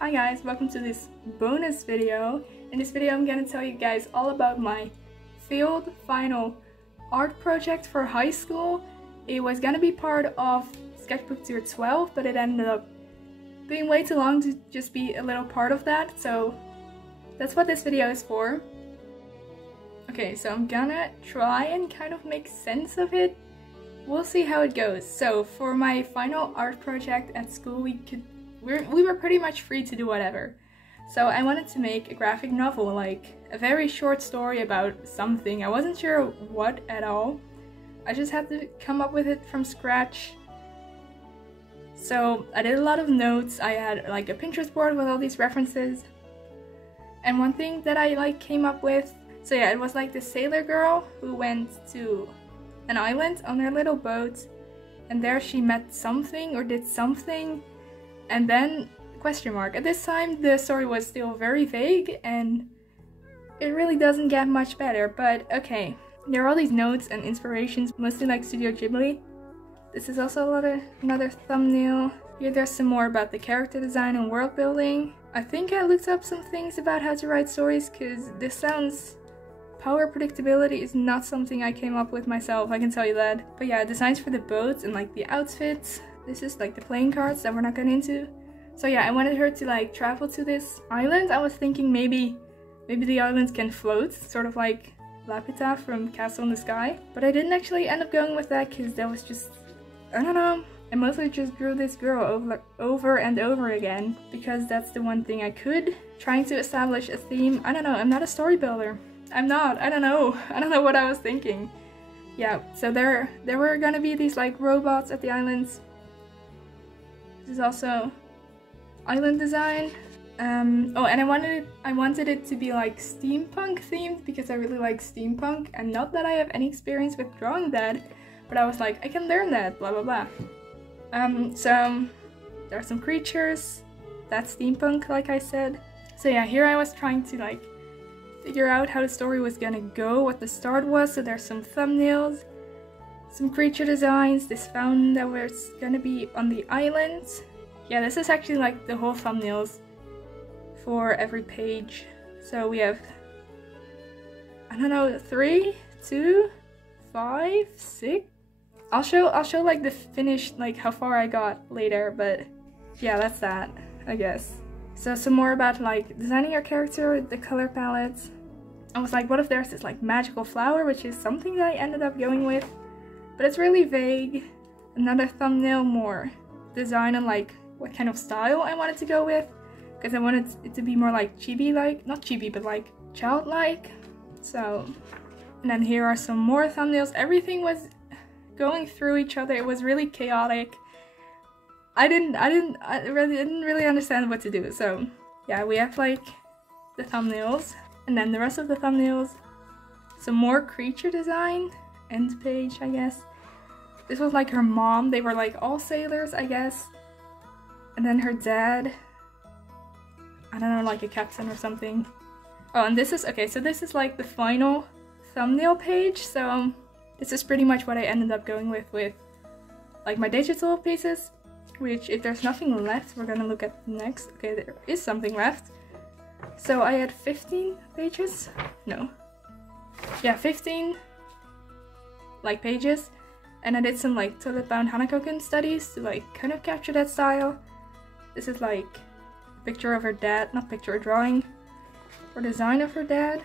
Hi guys, welcome to this bonus video. In this video I'm gonna tell you guys all about my failed final art project for high school. It was gonna be part of Sketchbook Tier 12, but it ended up being way too long to just be a little part of that, so that's what this video is for. Okay, so I'm gonna try and kind of make sense of it. We'll see how it goes. So for my final art project at school, we were pretty much free to do whatever. So I wanted to make a graphic novel, like a very short story about something. I wasn't sure what at all. I just had to come up with it from scratch. So I did a lot of notes. I had like a Pinterest board with all these references. And one thing that I came up with, so yeah, it was like the sailor girl who went to an island on her little boat, and there she met something or did something, and then question mark. At this time the story was still very vague and it really doesn't get much better, but okay. There are all these notes and inspirations, mostly like Studio Ghibli. This is also another thumbnail. Here there's some more about the character design and world building. I think I looked up some things about how to write stories, because this sounds... Power predictability is not something I came up with myself, I can tell you that. But yeah, designs for the boats and like the outfits. This is like the playing cards that we're not getting into. So yeah, I wanted her to like travel to this island. I was thinking maybe the islands can float, sort of like Lapita from Castle in the Sky. But I didn't actually end up going with that, because that was just... I don't know. I mostly just drew this girl over and over again, because that's the one thing I could. Trying to establish a theme. I don't know, I'm not a story builder. I don't know what I was thinking. Yeah, so there were gonna be these like robots at the islands. This is also island design. Oh, and I wanted it to be like steampunk themed, because I really like steampunk, and not that I have any experience with drawing that, but I was like, I can learn that, blah blah blah. So there are some creatures. That's steampunk, like I said. So yeah, here I was trying to like figure out how the story was gonna go, what the start was. So there's some thumbnails, some creature designs, this fountain that was gonna be on the island. Yeah, this is actually like the whole thumbnails for every page. So we have, I don't know, 3, 2, 5, 6. I'll show like the finished, like how far I got later, but yeah, that's that, I guess. So some more about like designing your character, the color palettes. I was like, what if there's this like magical flower, which is something that I ended up going with, but it's really vague. Another thumbnail, more design and like what kind of style I wanted to go with, because I wanted it to be more like chibi, like not chibi, but like childlike. So, and then here are some more thumbnails. Everything was going through each other. It was really chaotic. I really didn't understand what to do. So yeah, we have like the thumbnails, and then the rest of the thumbnails, some more creature design, end page, I guess. This was like her mom. They were like all sailors, I guess. And then her dad, I don't know, like a captain or something. Oh, and this is, okay, so this is like the final thumbnail page. So this is pretty much what I ended up going with like my digital pieces. Which, if there's nothing left, we're gonna look at next. Okay, there is something left. So I had 15 pages? No. Yeah, 15 like pages. And I did some like toilet bound Hanakoken studies to like kind of capture that style. This is like a picture of her dad, not picture, a drawing or design of her dad.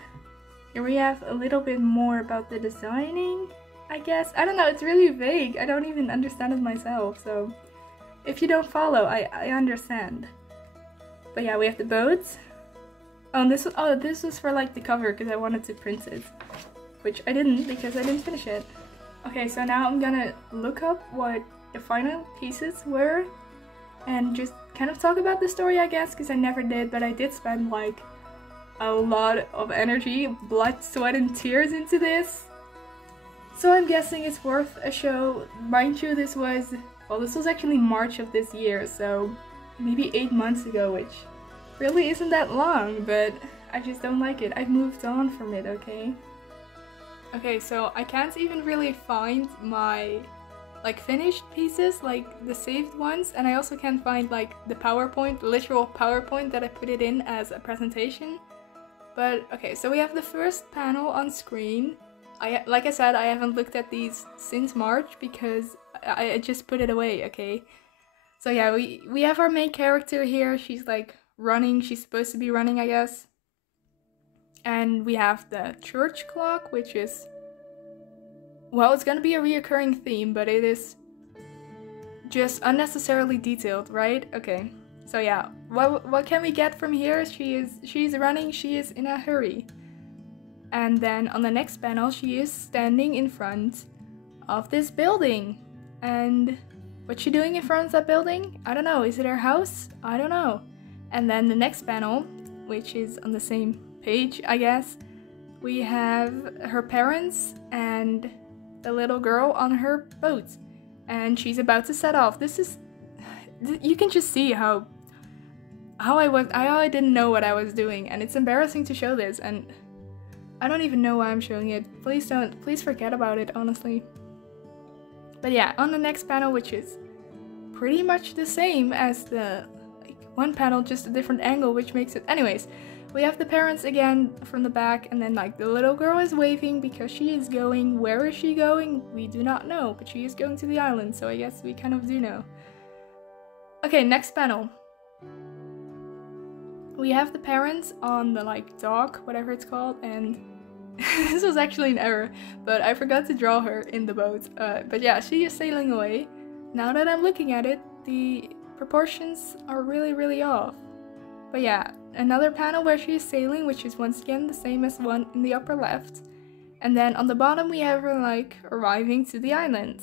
Here we have a little bit more about the designing, I guess. I don't know, it's really vague. I don't even understand it myself, so if you don't follow, I understand. But yeah, we have the boats. Oh, and this was for like the cover, because I wanted to print it, which I didn't, because I didn't finish it. Okay, so now I'm gonna look up what the final pieces were and just kind of talk about the story, I guess, because I never did, but I did spend like a lot of energy, blood, sweat, and tears into this. So I'm guessing it's worth a show. Mind you, this was actually March of this year, so maybe 8 months ago, which really isn't that long, but I just don't like it. I've moved on from it, okay? Okay, so I can't even really find my like finished pieces, like the saved ones, and I also can't find like the PowerPoint, literal PowerPoint that I put it in as a presentation. But okay, so we have the first panel on screen. Like I said, I haven't looked at these since March because I just put it away, okay? So yeah, we have our main character here. She's like running, she's supposed to be running, I guess. And we have the church clock, which is, well, it's gonna be a reoccurring theme, but it is just unnecessarily detailed, right? Okay, so yeah, what can we get from here? She's running, she is in a hurry. And then on the next panel, she is standing in front of this building. And what's she doing in front of that building? I don't know, is it her house? I don't know. And then the next panel, which is on the same page, I guess, we have her parents and the little girl on her boat, and she's about to set off. This is, you can just see how I didn't know what I was doing, and it's embarrassing to show this, and I don't even know why I'm showing it. Please forget about it, honestly. But yeah, on the next panel, which is pretty much the same as the one panel, just a different angle, which makes it, anyways. We have the parents again from the back, and then like the little girl is waving because she is going. Where is she going? We do not know, but she is going to the island, so I guess we kind of do know. Okay, next panel. We have the parents on the like dock, whatever it's called, and this was actually an error, but I forgot to draw her in the boat. But yeah, she is sailing away. Now that I'm looking at it, the proportions are really off. But yeah, another panel where she is sailing, which is once again the same as the one in the upper left. And then on the bottom we have her like arriving to the island.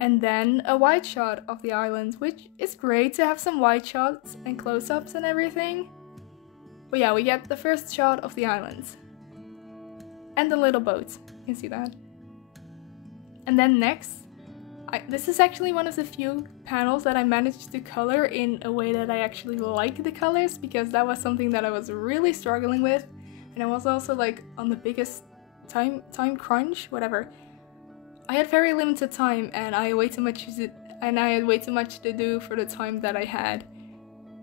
And then a wide shot of the island, which is great to have some wide shots and close-ups and everything. But yeah, we get the first shot of the island. And the little boat, you can see that. And then next, this is actually one of the few panels that I managed to color in a way that I actually like the colors, because that was something that I was really struggling with, and I was also like on the biggest time crunch, whatever. I had very limited time, and I had way too much to do for the time that I had.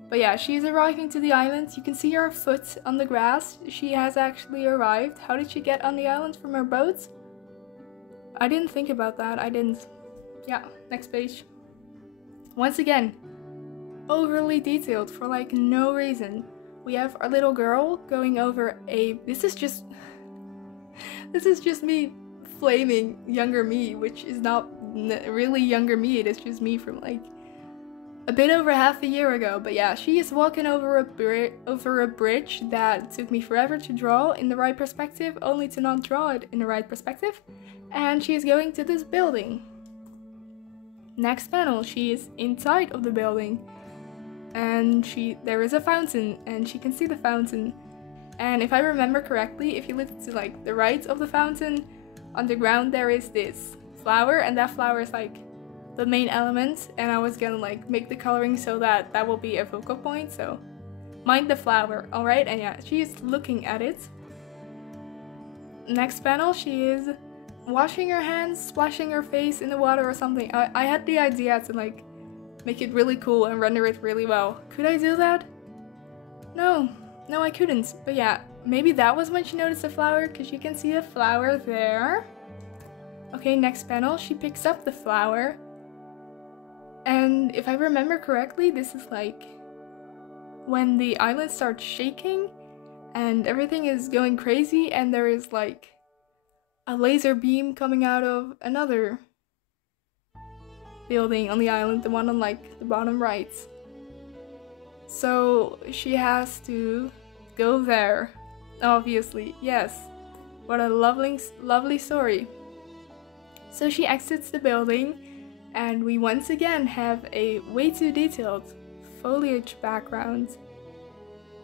But yeah, she's arriving to the island. You can see her foot on the grass. She has actually arrived. How did she get on the island from her boat? I didn't think about that. I didn't. Yeah, next page. Once again, overly detailed for like no reason. We have our little girl going over a, this is just me flaming younger me, which is not really younger me, it is just me from like a bit over half a year ago. But yeah, she is walking over a bridge that took me forever to draw in the right perspective, only to not draw it in the right perspective. And she is going to this building. Next panel, she is inside of the building, and there is a fountain, and she can see the fountain. And if I remember correctly, if you look to like the right of the fountain, on the ground there is this flower, and that flower is like the main element, and I was gonna like make the coloring so that that will be a focal point, so mind the flower, alright? And yeah, she is looking at it. Next panel, she is washing her hands, splashing her face in the water or something. I had the idea to like make it really cool and render it really well. Could I do that? No, I couldn't. But yeah, maybe that was when she noticed the flower, because you can see the flower there. Okay, next panel, she picks up the flower. And if I remember correctly, this is like when the island starts shaking and everything is going crazy, and there is like a laser beam coming out of another building on the island, the one on like the bottom right. So she has to go there, obviously. Yes, what a lovely story. So she exits the building, and we once again have a way too detailed foliage background.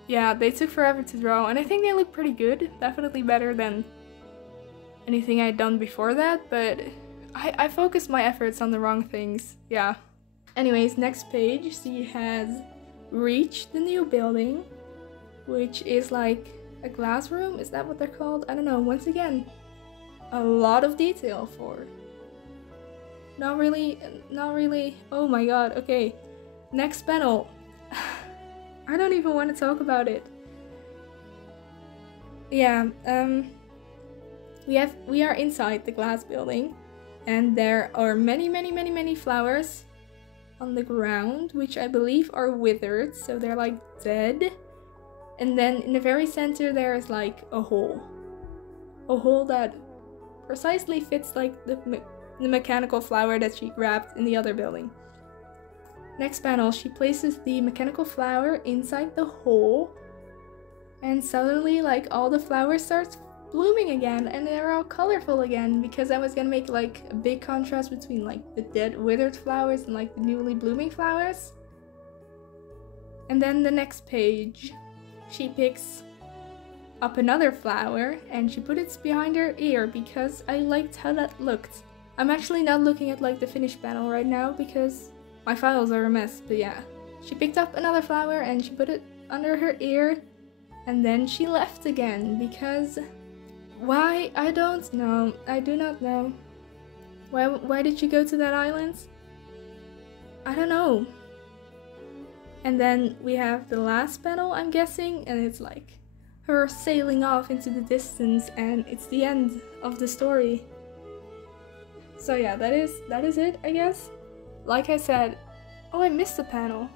Yeah, they took forever to draw, and I think they look pretty good. Definitely better than anything I'd done before that, but I focused my efforts on the wrong things. Yeah. Anyways, next page, she has reached the new building, which is like a glass room. Is that what they're called? I don't know. Once again, a lot of detail for not really, not really. Oh my god, okay. Next panel. I don't even want to talk about it. Yeah, we are inside the glass building, and there are many flowers on the ground, which I believe are withered, so they're like dead. And then in the very center there is like a hole that precisely fits like the mechanical flower that she grabbed in the other building. Next panel, she places the mechanical flower inside the hole, and suddenly like all the flowers starts blooming again, and they're all colorful again, because I was gonna make like a big contrast between like the dead withered flowers and like the newly blooming flowers. And then the next page, she picks up another flower and she put it behind her ear because I liked how that looked. I'm actually not looking at like the finished panel right now because my files are a mess, but yeah. She picked up another flower and she put it under her ear, and then she left again because why? I don't know. I do not know. Why did she go to that island? I don't know. And then we have the last panel, I'm guessing, and it's like her sailing off into the distance, and it's the end of the story. So yeah, that is it, I guess. Like I said, oh, I missed a panel.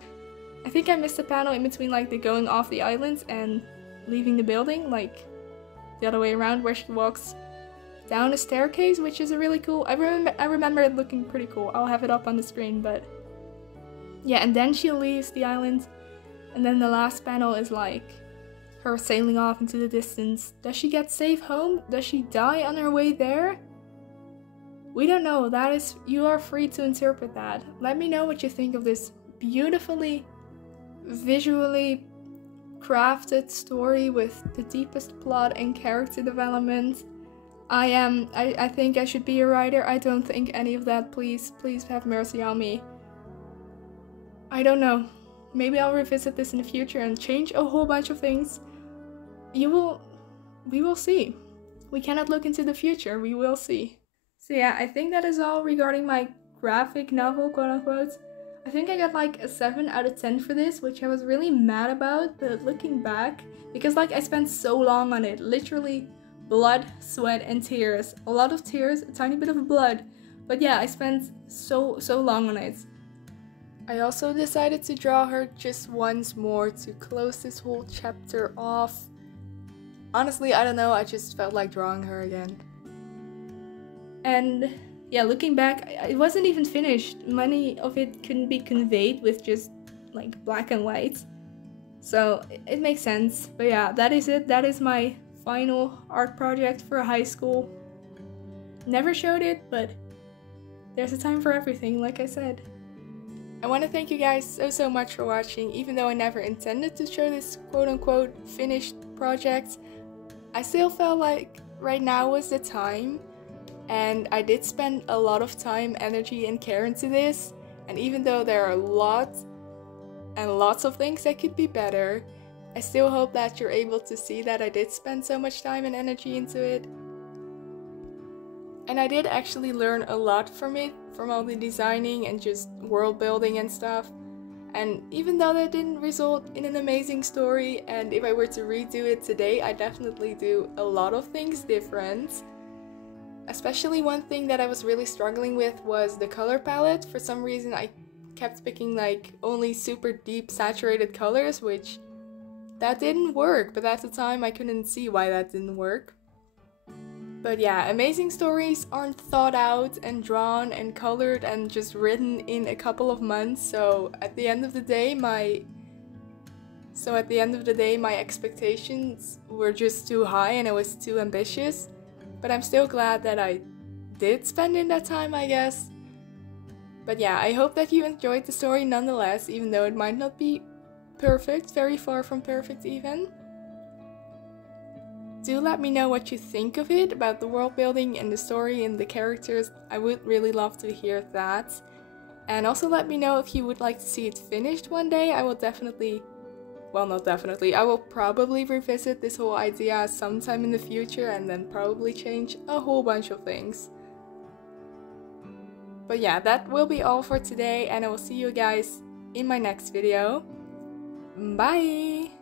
I think I missed a panel in between like the going off the island and leaving the building, like the other way around, where she walks down a staircase, which is a really cool. I remember it looking pretty cool. I'll have it up on the screen, but yeah, and then she leaves the island, and then the last panel is like her sailing off into the distance. Does she get safe home? Does she die on her way there? We don't know. That is, you are free to interpret that. Let me know what you think of this beautifully, visually crafted story with the deepest plot and character development. I think I should be a writer. I don't think any of that. Please have mercy on me. I don't know. Maybe I'll revisit this in the future and change a whole bunch of things. We will see. We cannot look into the future. We will see. So yeah, I think that is all regarding my graphic novel, quote unquote. I think I got like a 7 out of 10 for this, which I was really mad about, but looking back, because like I spent so long on it, literally blood, sweat, and tears. A lot of tears, a tiny bit of blood, but yeah, I spent so long on it. I also decided to draw her just once more to close this whole chapter off. Honestly, I don't know, I just felt like drawing her again. And yeah, looking back, it wasn't even finished. Many of it couldn't be conveyed with just like black and white. So it makes sense. But yeah, that is it. That is my final art project for high school. Never showed it, but there's a time for everything, like I said. I want to thank you guys so much for watching. Even though I never intended to show this quote-unquote finished project, I still felt like right now was the time, and I did spend a lot of time, energy, and care into this, and even though there are lots of things that could be better, I still hope that you're able to see that I did spend so much time and energy into it. And I did actually learn a lot from it, from all the designing and just world building and stuff. And even though that didn't result in an amazing story, and if I were to redo it today, I definitely do a lot of things different. Especially one thing that I was really struggling with was the color palette. For some reason I kept picking like only super deep saturated colors, which that didn't work, but at the time I couldn't see why that didn't work. But yeah, amazing stories aren't thought out and drawn and colored and just written in a couple of months, so at the end of the day my expectations were just too high and I was too ambitious. But I'm still glad that I did spend in that time, I guess. But yeah, I hope that you enjoyed the story nonetheless, even though it might not be perfect, very far from perfect even. Do let me know what you think of it, about the world building and the story and the characters. I would really love to hear that. And also let me know if you would like to see it finished one day. I will definitely, well, not definitely, I will probably revisit this whole idea sometime in the future and then probably change a whole bunch of things. But yeah, that will be all for today, and I will see you guys in my next video. Bye!